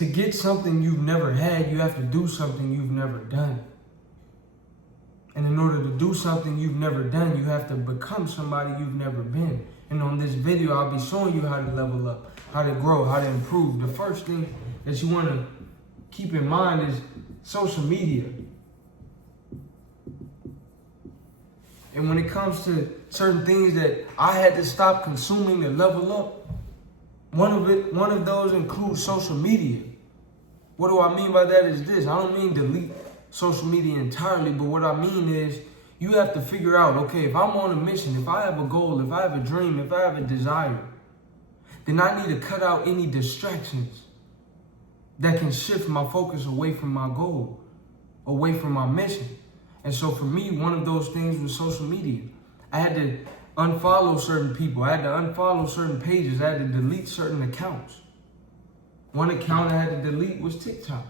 To get something you've never had, you have to do something you've never done. And in order to do something you've never done, you have to become somebody you've never been. And on this video, I'll be showing you how to level up, how to grow, how to improve. The first thing that you want to keep in mind is social media. And when it comes to certain things that I had to stop consuming to level up, one of those includes social media. What do I mean by that is this. I don't mean delete social media entirely, but what I mean is you have to figure out, okay, if I'm on a mission, if I have a goal, if I have a dream, if I have a desire, then I need to cut out any distractions that can shift my focus away from my goal, away from my mission. And so for me, one of those things was social media. I had to unfollow certain people. I had to unfollow certain pages. I had to delete certain accounts. One account I had to delete was TikTok.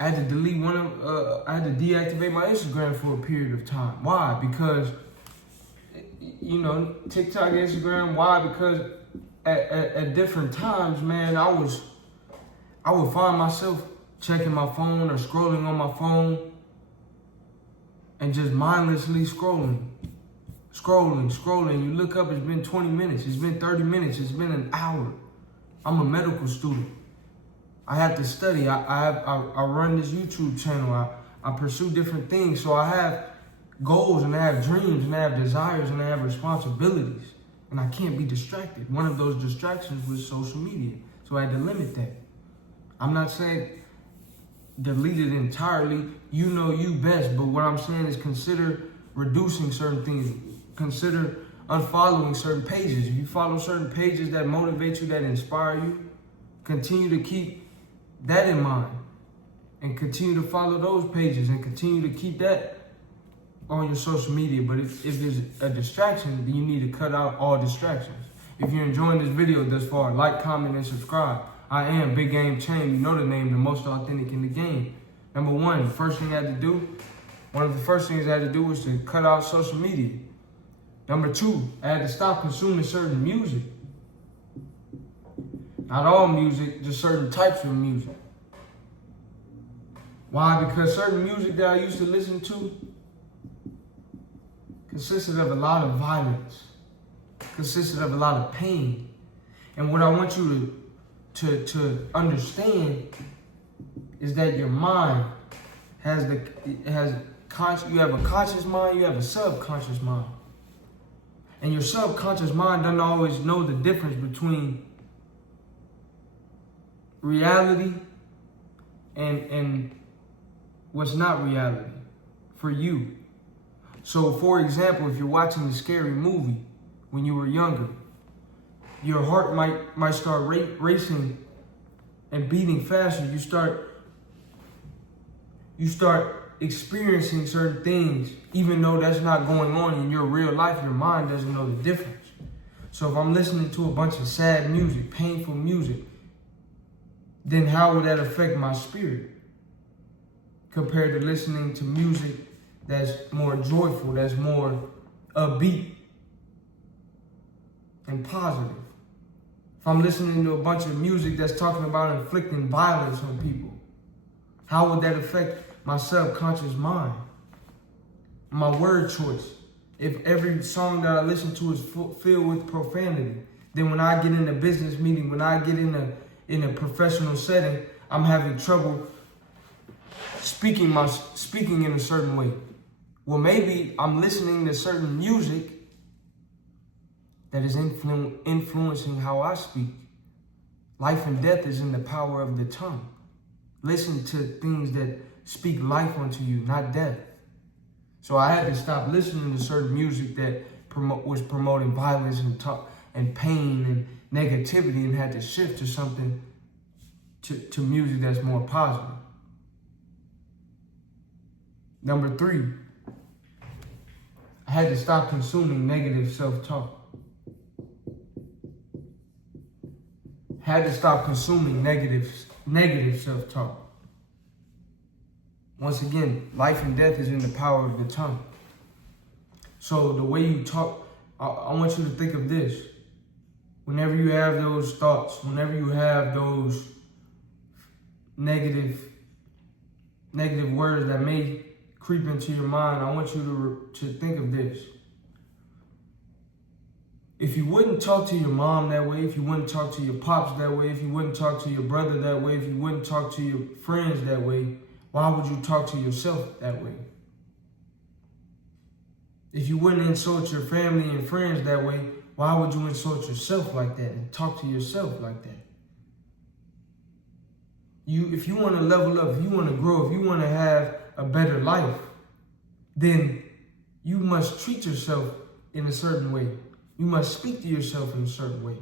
I had to delete I had to deactivate my Instagram for a period of time. Why? Because, TikTok, Instagram, why? Because at different times, man, I would find myself checking my phone or scrolling on my phone and just mindlessly scrolling. You look up, it's been 20 minutes, it's been 30 minutes, it's been an hour. I'm a medical student. I have to study. I run this YouTube channel. I pursue different things. So I have goals and I have dreams and I have desires and I have responsibilities. And I can't be distracted. One of those distractions was social media. So I had to limit that. I'm not saying delete it entirely. You know you best. But what I'm saying is consider reducing certain things. Consider unfollowing certain pages. If you follow certain pages that motivate you, that inspire you, continue to keep that in mind and continue to follow those pages and continue to keep that on your social media. But if there's a distraction, then you need to cut out all distractions. If you're enjoying this video thus far, like, comment, and subscribe. I am Big Game Chain. You know the name, the most authentic in the game. Number one, one of the first things I had to do was to cut out social media. Number two, I had to stop consuming certain music. Not all music, just certain types of music. Why? Because certain music that I used to listen to consisted of a lot of violence, consisted of a lot of pain. And what I want you to understand is that your mind you have a conscious mind, you have a subconscious mind. And your subconscious mind doesn't always know the difference between reality and what's not reality for you. So, for example, if you're watching a scary movie when you were younger, your heart might start racing and beating faster. You start experiencing certain things, even though that's not going on in your real life. Your mind doesn't know the difference. So if I'm listening to a bunch of sad music, painful music, then how would that affect my spirit compared to listening to music that's more joyful, that's more upbeat and positive? If I'm listening to a bunch of music that's talking about inflicting violence on people, how would that affect my subconscious mind? My word choice. If every song that I listen to is filled with profanity, then when I get in a business meeting, when I get in a professional setting, I'm having trouble speaking in a certain way. Well, maybe I'm listening to certain music that is influencing how I speak. Life and death is in the power of the tongue. Listen to things that speak life unto you, not death. So I had to stop listening to certain music that was promoting violence and pain and negativity, and had to shift to something, to music that's more positive. Number three, I had to stop consuming negative self-talk. Had to stop consuming negative self-talk. Once again, life and death is in the power of the tongue. So the way you talk, I want you to think of this. whenever you have those thoughts, whenever you have those negative words that may creep into your mind, I want you to think of this. If you wouldn't talk to your mom that way, if you wouldn't talk to your pops that way, if you wouldn't talk to your brother that way, if you wouldn't talk to your friends that way, why would you talk to yourself that way? If you wouldn't insult your family and friends that way, why would you insult yourself like that and talk to yourself like that? If you want to level up, if you want to grow, if you want to have a better life, then you must treat yourself in a certain way. You must speak to yourself in a certain way.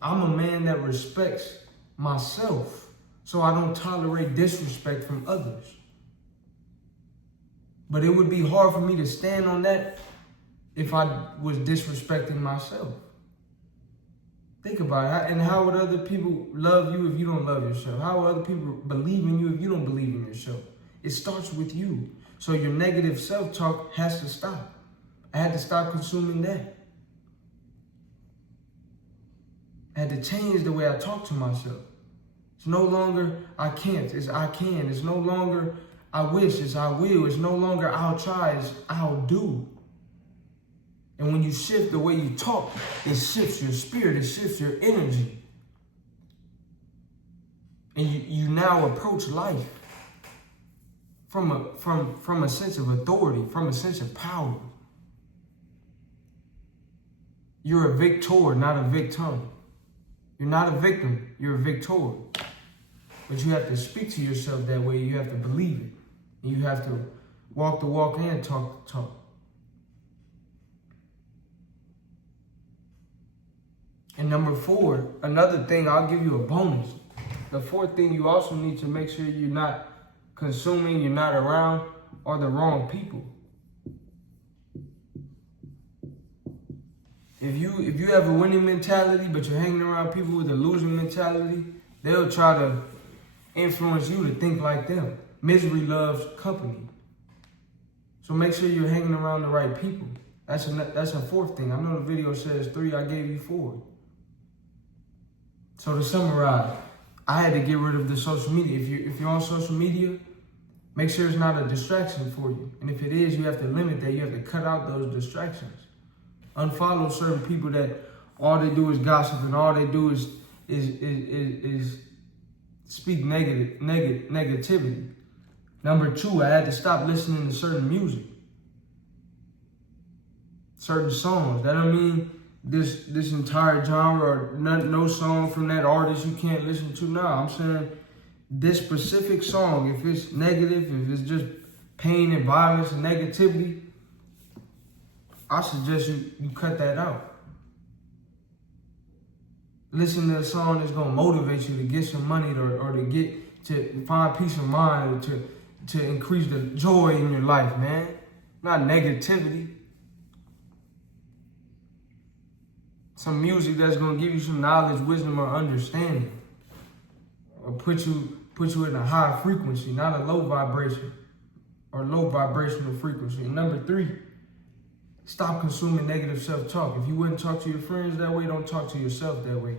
I'm a man that respects myself, so I don't tolerate disrespect from others. But it would be hard for me to stand on that if I was disrespecting myself. Think about it. And how would other people love you if you don't love yourself? How would other people believe in you if you don't believe in yourself? It starts with you. So your negative self-talk has to stop. I had to stop consuming that. I had to change the way I talk to myself. It's no longer I can't, it's I can. It's no longer I wish, it's I will. It's no longer I'll try, it's I'll do. And when you shift the way you talk, it shifts your spirit, it shifts your energy. And you now approach life from a sense of authority, from a sense of power. You're a victor, not a victim. You're not a victim, you're a victor. But you have to speak to yourself that way. You have to believe it. And you have to walk the walk and talk the talk. And number 4, another thing, I'll give you a bonus. The 4th thing you also need to make sure you're not consuming, you're not around, are the wrong people. If you have a winning mentality, but you're hanging around people with a losing mentality, they'll try to influence you to think like them. Misery loves company. So make sure you're hanging around the right people. That's a 4th thing. I know the video says 3, I gave you 4. So to summarize, I had to get rid of the social media. If you're on social media, make sure it's not a distraction for you. And if it is, you have to limit that. You have to cut out those distractions. Unfollow certain people that all they do is gossip and all they do is speak negativity. Number 2, I had to stop listening to certain music, certain songs. That don't mean this entire genre or no song from that artist you can't listen to. No, I'm saying this specific song, if it's negative, if it's just pain and violence and negativity, I suggest you cut that out. Listen to a song that's gonna motivate you to get some money or to find peace of mind or to increase the joy in your life, man. Not negativity. Some music that's gonna give you some knowledge, wisdom, or understanding. Or put you in a high frequency, not a low vibration or low vibrational frequency. And number 3, stop consuming negative self-talk. If you wouldn't talk to your friends that way, don't talk to yourself that way.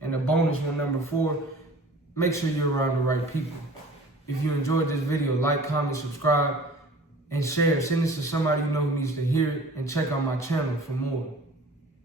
And the bonus one, number 4, make sure you're around the right people. If you enjoyed this video, like, comment, subscribe, and share. Send this to somebody you know who needs to hear it, and check out my channel for more.